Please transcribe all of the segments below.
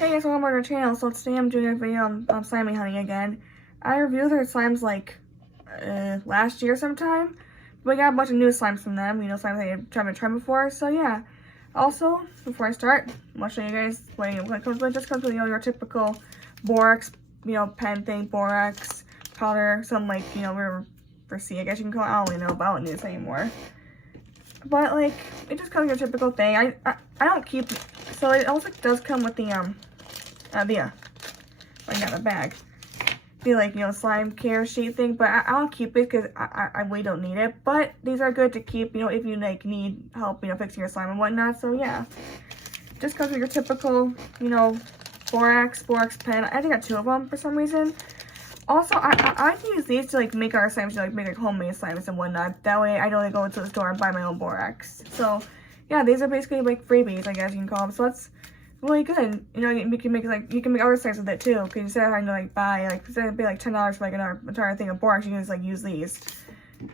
Hey guys, welcome to our channel. So today I'm doing a video on Sliimeyhoney again. I reviewed their slimes like last year sometime. But I got a bunch of new slimes from them, slimes I haven't tried before. So yeah. Also, before I start, I'm gonna show you guys what comes with. Just comes with your typical borax, pen thing, borax powder, some for C, I guess you can call it. I don't really know, but I don't need this anymore. But like, it just comes with your typical thing. I don't keep. So it also does come with the I got the bag. The slime care sheet thing, but I'll keep it because I really don't need it. But these are good to keep, if you need help, fixing your slime and whatnot. So yeah, just comes with your typical, borax pen. I think I got 2 of them for some reason. Also, I can use these to make our slimes, make homemade slimes and whatnot. That way I don't go into the store and buy my own borax. So yeah, these are basically freebies, I guess you can call them. So that's really good. You can make you can make other slimes with it too. Because instead of having to buy instead of being $10 for an entire thing of borax, you can just use these.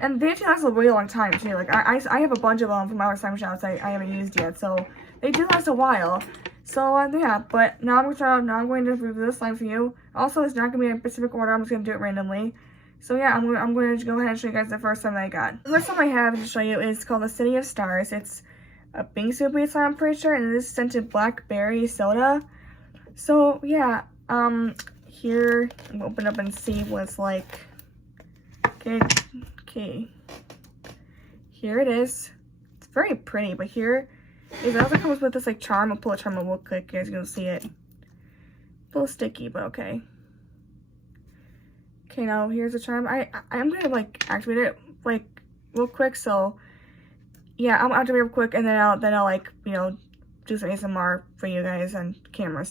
And they actually last a really long time too. I have a bunch of them from our slime shops I haven't used yet, so they do last a while. So yeah, but now I'm going to review the slime for you. Also, it's not going to be in a specific order. I'm just going to do it randomly. So yeah, I'm going to go ahead and show you guys the first slime that I got. The first slime I have to show you is called the City of Stars. It's a bingsu based slime, I'm pretty sure, and this is scented blackberry soda. So yeah, here I'm gonna open up and see what it's like. Okay. Here it is. It's very pretty, but here it also comes with this charm. I'll pull a charm real quick, you guys can see it. A little sticky, but okay. Okay, now here's the charm. I'm gonna activate it real quick. So yeah, I'll activate it real quick, and then I'll do some ASMR for you guys and cameras.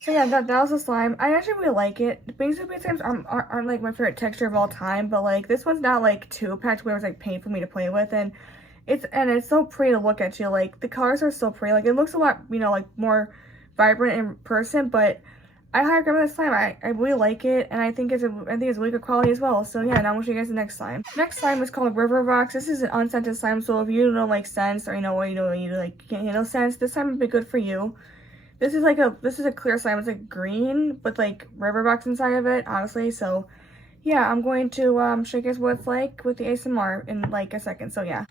So yeah, that was the slime. I actually really like it. The bingsu based slimes aren't my favorite texture of all time, but this one's not too packed where it's pain for me to play with, and it's so pretty to look at too. The colors are so pretty. It looks a lot more vibrant in person, but I highly recommend this slime. I really like it, and I think it's really good quality as well. So yeah, now I'm gonna show you guys the next slime. Next slime is called River Rocks. This is an unscented slime, so if you don't like scents or you can't handle scents, this slime would be good for you. This is a clear slime. It's green with river rocks inside of it, honestly. So yeah, I'm going to show you guys what it's like with the ASMR in a second. So yeah.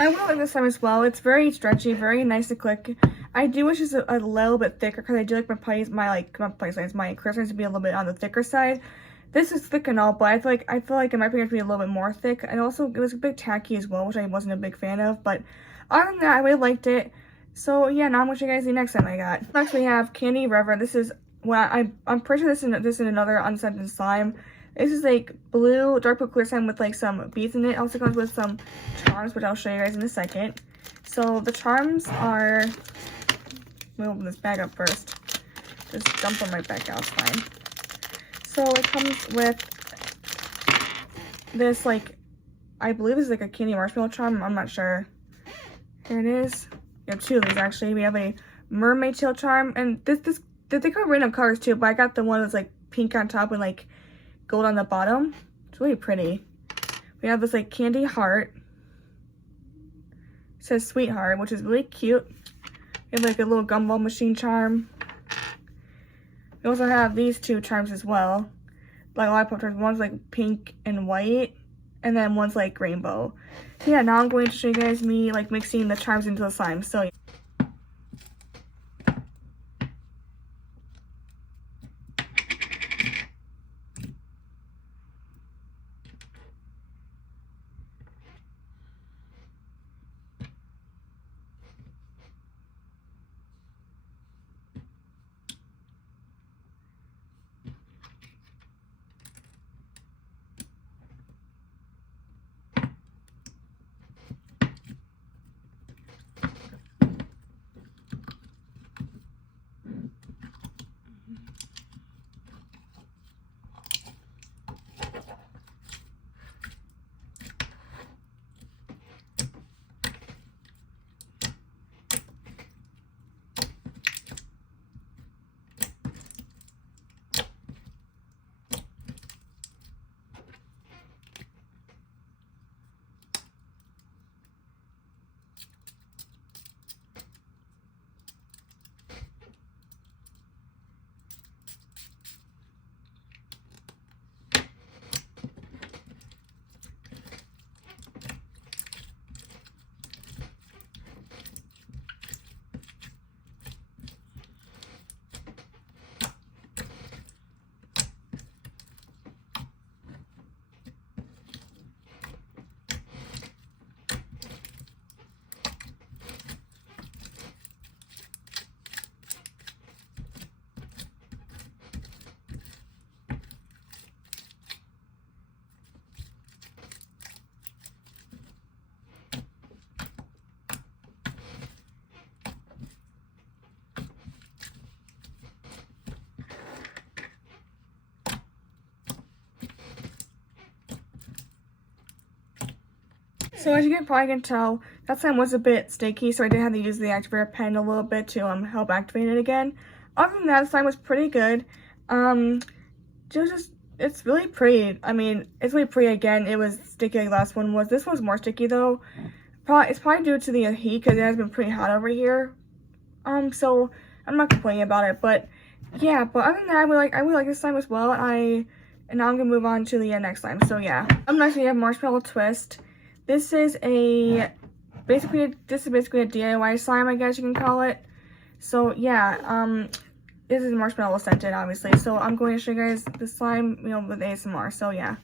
I really like this slime as well. It's very stretchy, very nice to click. I do wish it's a little bit thicker because I do like my crystals to be a little bit on the thicker side. This is thick and all, but I feel like it might be a little bit more thick. And also, it was a bit tacky as well, which I wasn't a big fan of. But other than that, I really liked it. So yeah, now I'm gonna show you guys the next slime I got. Next we have Candy River. This is I'm pretty sure this is another unscented slime. This is like dark blue clear slime with like some beads in it. It also comes with some charms, which I'll show you guys in a second. So the charms are, let me open this bag up first. Just dump them right back out, it's fine. So it comes with this, like, I believe this is like a candy marshmallow charm. I'm not sure. Here it is. We have two of these actually. We have a mermaid tail charm, and they come random colors too, but I got the one that's like pink on top and like gold on the bottom. It's really pretty. We have this like candy heart. It says sweetheart, which is really cute. We have like a little gumball machine charm. We also have these two charms as well. Like lollipop charms. One's like pink and white, and then one's like rainbow. So yeah, now I'm going to show you guys me like mixing the charms into the slime. So as you can probably tell, that slime was a bit sticky, so I did have to use the activator pen a little bit to help activate it again. Other than that, the slime was pretty good. It's really pretty. I mean, it's really pretty again. It was sticky like the last one was. This one's more sticky though. It's probably due to the heat because it has been pretty hot over here. So I'm not complaining about it, but yeah. But other than that, I really like this slime as well. And now I'm gonna move on to the next slime. So yeah, up next we have Marshmallow Twist. This is basically a DIY slime, I guess you can call it. So yeah, this is marshmallow scented, obviously. So I'm going to show you guys the slime, with ASMR. So yeah.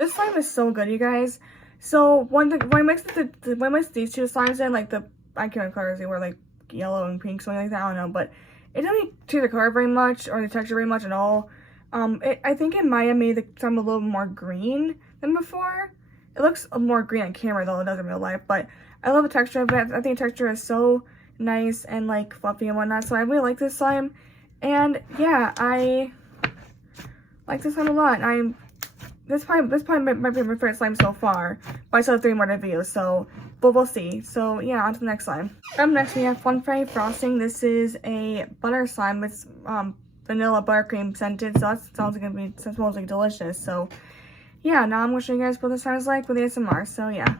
This slime is so good, you guys. So when I mix these two slimes in, like I can't remember colors they were, like yellow and pink, something like that. I don't know, but it didn't really change the color very much or the texture very much at all. I think it might have made the slime a little more green than before. It looks more green on camera though it does in real life, but I love the texture of it. I think the texture is so nice and like fluffy and whatnot, so I really like this slime. And yeah, I like this slime a lot. This probably might be my favorite slime so far, but I still have 3 more to review, so but we'll see. So yeah, on to the next slime. Up next we have Fun Freddy Frosting. This is a butter slime. It's vanilla buttercream scented, so that smells like delicious. So yeah, now I'm gonna show you guys what this sounds like with ASMR. So yeah.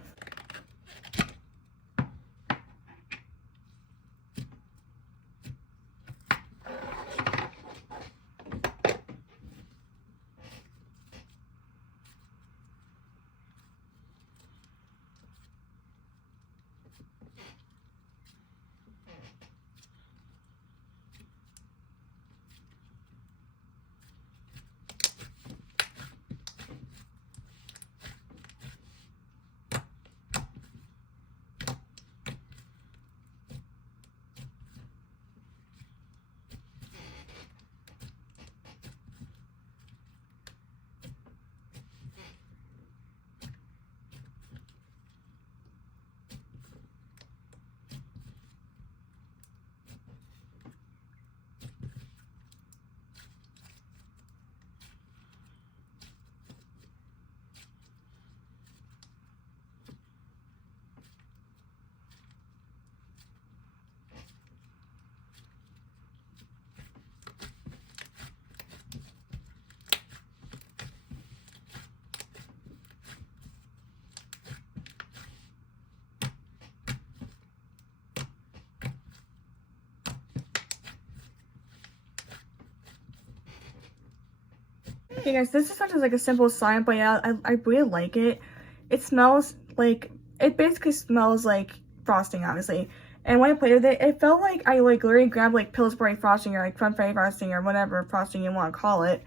Okay guys, this is such like a simple slime, but yeah, I really like it. It smells like, it basically smells like frosting, obviously. And when I played with it, it felt like I like literally grabbed like Pillsbury frosting or like Fun Freddy frosting or whatever frosting you want to call it.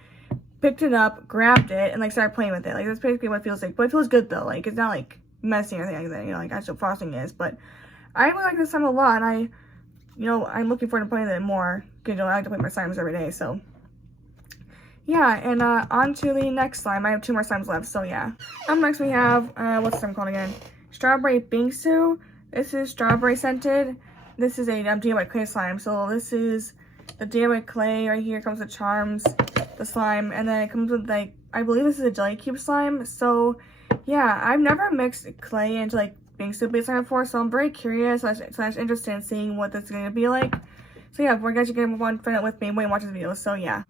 Picked it up, grabbed it, and like started playing with it. Like that's basically what it feels like. But it feels good though. Like it's not like messy or anything like that, you know, like actual frosting is. But I really like this slime a lot, and I'm looking forward to playing with it more. Because I like to play my slimes every day, so. Yeah, and on to the next slime. I have 2 more slimes left, so yeah. Up next we have, what's the slime called again? Strawberry Bingsu. This is strawberry scented. This is a DIY clay slime. So this is the DIY clay right here. Comes with charms, the slime, and then it comes with like, I believe this is a jelly cube slime. So yeah, I've never mixed clay into like Bingsu based slime before, so I'm very curious slash interested in seeing what this is going to be like. So yeah, before you guys are going to move on, find out with me when you watch this video. So yeah.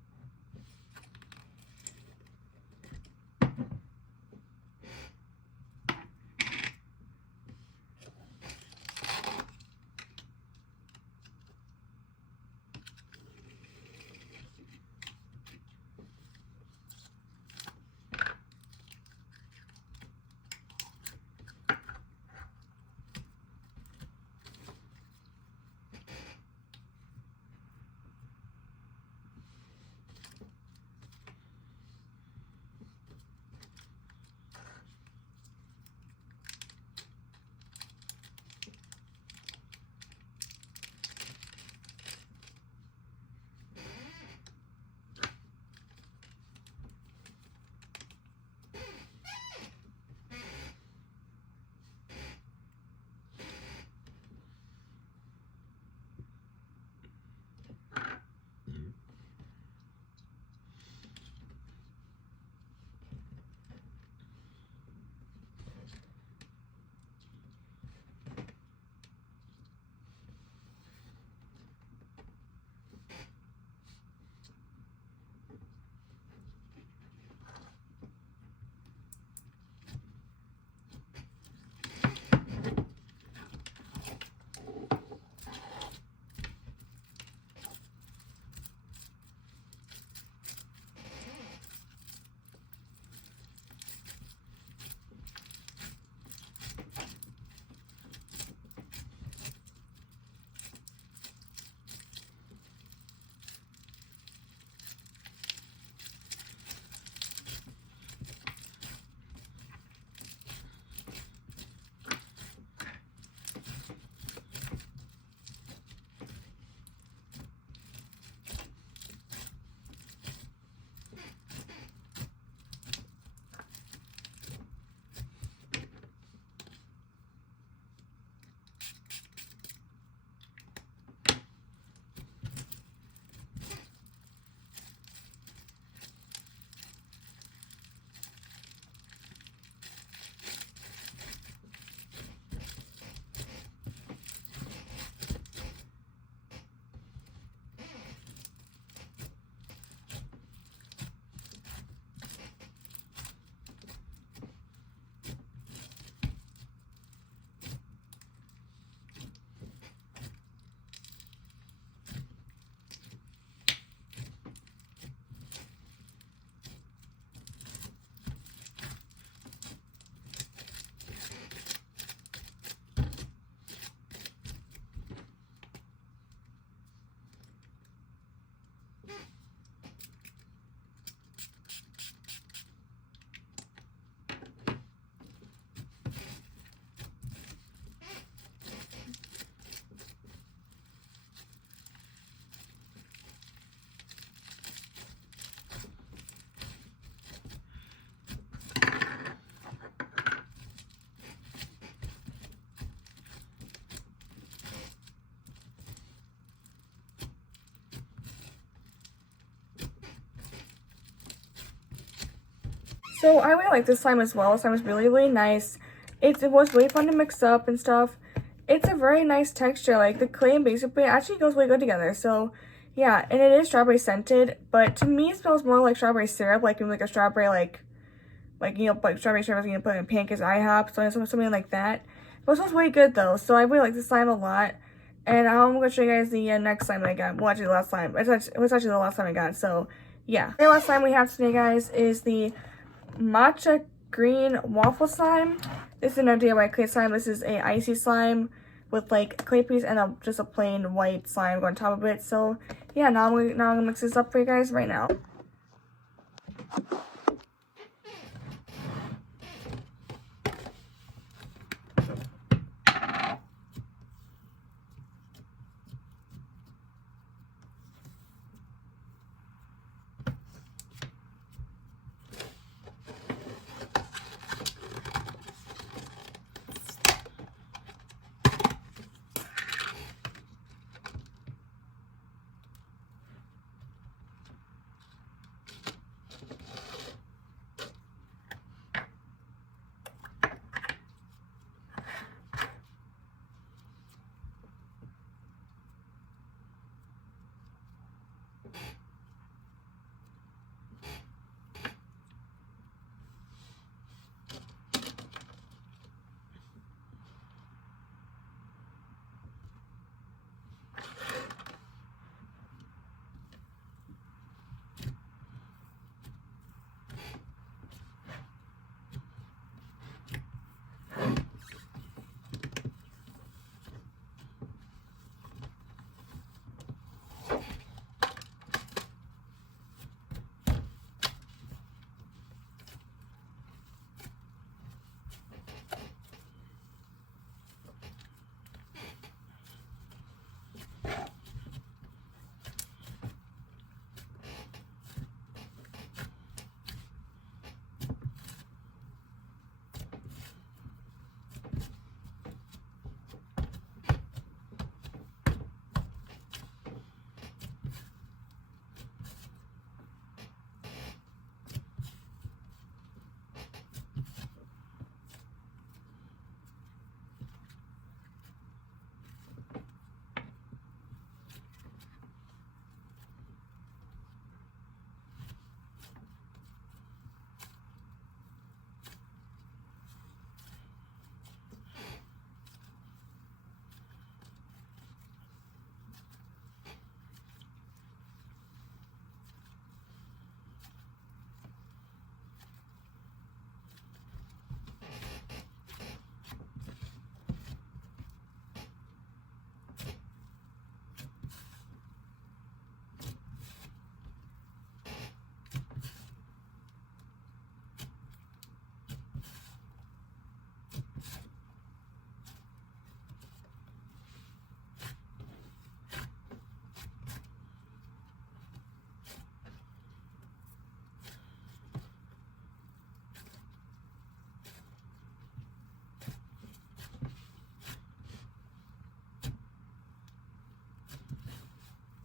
So I really like this slime as well. This slime is really, really nice. It was really fun to mix up and stuff. It's a very nice texture. Like the clay and basic paint actually goes really good together. So yeah, and it is strawberry scented, but to me it smells more like strawberry syrup, like a strawberry like strawberry syrup you can put in pancakes IHOP, so something like that. But it smells really good though. So I really like this slime a lot. And I'm gonna show you guys the next slime I got. Well, actually the last slime. It was actually the last slime I got. So yeah, the last slime we have today, guys, is the matcha green waffle slime. This is another DIY clay slime. This is a icy slime with like clay piece and just a plain white slime on top of it. So yeah, now I'm gonna mix this up for you guys right now.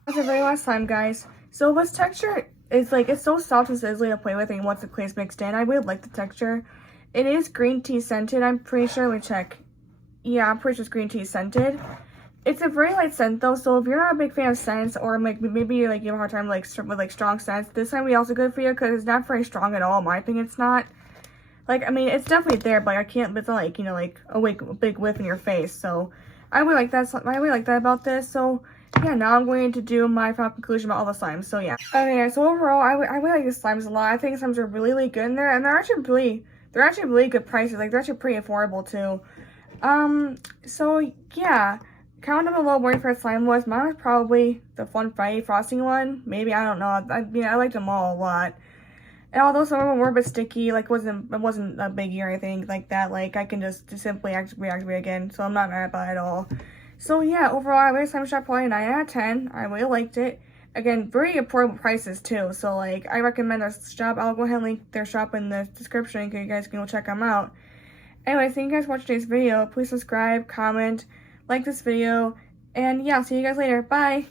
That's a very last slime, guys. So this texture is like, it's so soft and sizzly to play with, and once the clay's mixed in, I really like the texture. It is green tea scented, I'm pretty sure. Let me check. Yeah, I'm pretty sure it's green tea scented. It's a very light scent though, so if you're not a big fan of scents, or like maybe like you have a hard time with strong scents, this time would be also good for you because it's not very strong at all. In my opinion, it's not. Like, I mean, it's definitely there, but I can't. It's not like, you know, like a big whiff in your face. So I really like that. I really like that about this. So yeah, now I'm going to do my final conclusion about all the slimes. So yeah. Okay, so overall, I really like these slimes a lot. I think slimes are really, really good in there, and they're actually really good prices. Like, they're actually pretty affordable too. So yeah, comment down below what your favorite slime was. Mine was probably the Fun Friday frosting one. Maybe, I don't know. I mean, I liked them all a lot. And although some of them were a bit sticky, like it wasn't a biggie or anything like that. Like, I can just simply reactivate again, so I'm not mad about it at all. So yeah, overall, I rated Slime Shop probably a 9 out of 10. I really liked it. Again, very affordable prices too. So like, I recommend their shop. I'll go ahead and link their shop in the description so you guys can go check them out. Anyway, thank you guys for watching today's video. Please subscribe, comment, like this video, and yeah, see you guys later. Bye!